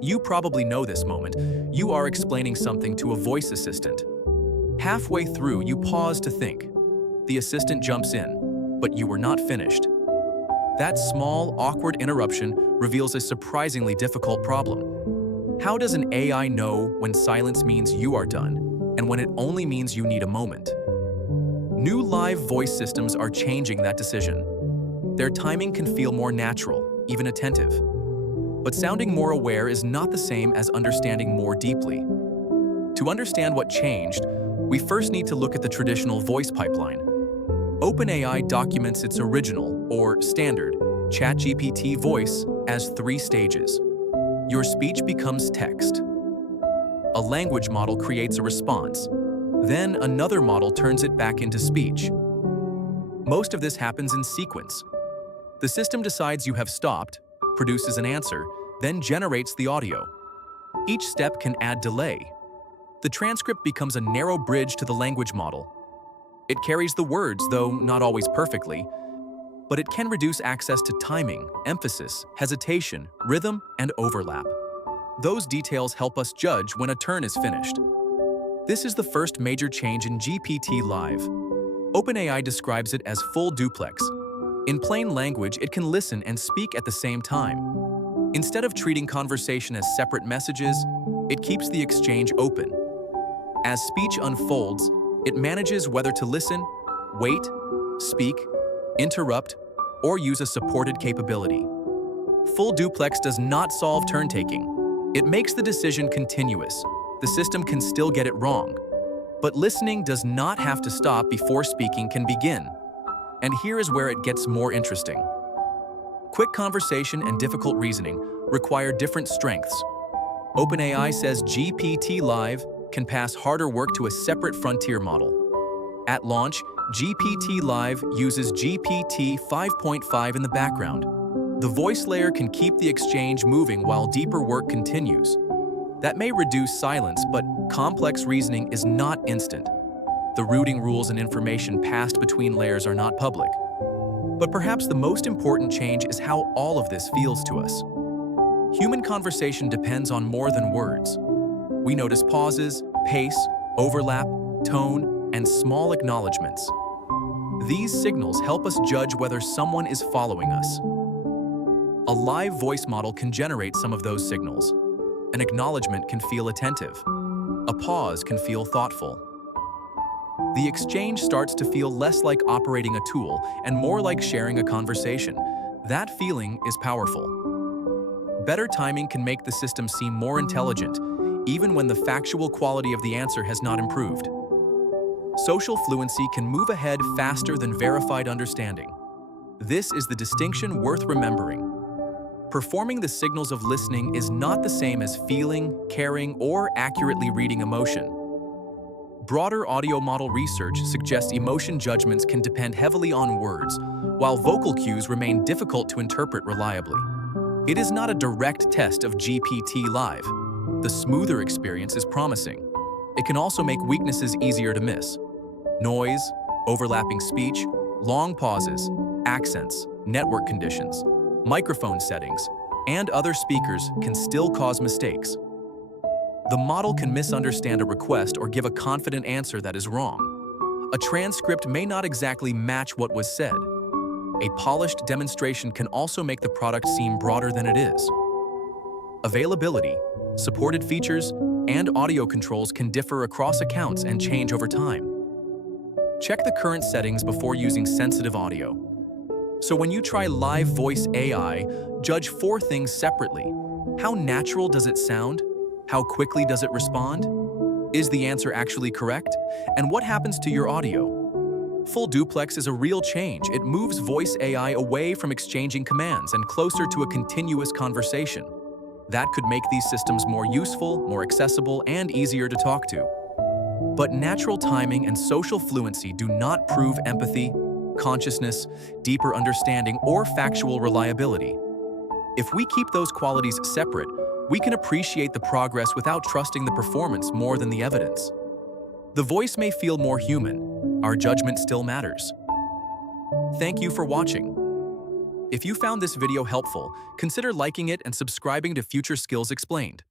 You probably know this moment. You are explaining something to a voice assistant. Halfway through, you pause to think. The assistant jumps in, but you were not finished. That small, awkward interruption reveals a surprisingly difficult problem. How does an AI know when silence means you are done, and when it only means you need a moment? New live voice systems are changing that decision. Their timing can feel more natural, even attentive. But sounding more aware is not the same as understanding more deeply. To understand what changed, we first need to look at the traditional voice pipeline. OpenAI documents its original, or standard, ChatGPT voice as 3 stages. Your speech becomes text. A language model creates a response. Then another model turns it back into speech. Most of this happens in sequence. The system decides you have stopped, produces an answer, then generates the audio. Each step can add delay. The transcript becomes a narrow bridge to the language model. It carries the words, though not always perfectly, but it can reduce access to timing, emphasis, hesitation, rhythm, and overlap. Those details help us judge when a turn is finished. This is the first major change in GPT-Live. OpenAI describes it as full duplex. In plain language, it can listen and speak at the same time. Instead of treating conversation as separate messages, it keeps the exchange open. As speech unfolds, it manages whether to listen, wait, speak, interrupt, or use a supported capability. Full duplex does not solve turn-taking. It makes the decision continuous. The system can still get it wrong. But listening does not have to stop before speaking can begin. And here is where it gets more interesting. Quick conversation and difficult reasoning require different strengths. OpenAI says GPT-Live can pass harder work to a separate frontier model. At launch, GPT-Live uses GPT 5.5 in the background. The voice layer can keep the exchange moving while deeper work continues. That may reduce silence, but complex reasoning is not instant. The routing rules and information passed between layers are not public. But perhaps the most important change is how all of this feels to us. Human conversation depends on more than words. We notice pauses, pace, overlap, tone, and small acknowledgments. These signals help us judge whether someone is following us. A live voice model can generate some of those signals. An acknowledgement can feel attentive. A pause can feel thoughtful. The exchange starts to feel less like operating a tool and more like sharing a conversation. That feeling is powerful. Better timing can make the system seem more intelligent, even when the factual quality of the answer has not improved. Social fluency can move ahead faster than verified understanding. This is the distinction worth remembering. Performing the signals of listening is not the same as feeling, caring, or accurately reading emotion. Broader audio model research suggests emotion judgments can depend heavily on words, while vocal cues remain difficult to interpret reliably. It is not a direct test of GPT-Live. The smoother experience is promising. It can also make weaknesses easier to miss. Noise, overlapping speech, long pauses, accents, network conditions, microphone settings, and other speakers can still cause mistakes. The model can misunderstand a request or give a confident answer that is wrong. A transcript may not exactly match what was said. A polished demonstration can also make the product seem broader than it is. Availability, supported features, and audio controls can differ across accounts and change over time. Check the current settings before using sensitive audio. So when you try live voice AI, judge 4 things separately. How natural does it sound? How quickly does it respond? Is the answer actually correct? And what happens to your audio? Full duplex is a real change. It moves voice AI away from exchanging commands and closer to a continuous conversation. That could make these systems more useful, more accessible, and easier to talk to. But natural timing and social fluency do not prove empathy, consciousness, deeper understanding, or factual reliability. If we keep those qualities separate, we can appreciate the progress without trusting the performance more than the evidence. The voice may feel more human. Our judgment still matters. Thank you for watching. If you found this video helpful, consider liking it and subscribing to Future Skills Explained.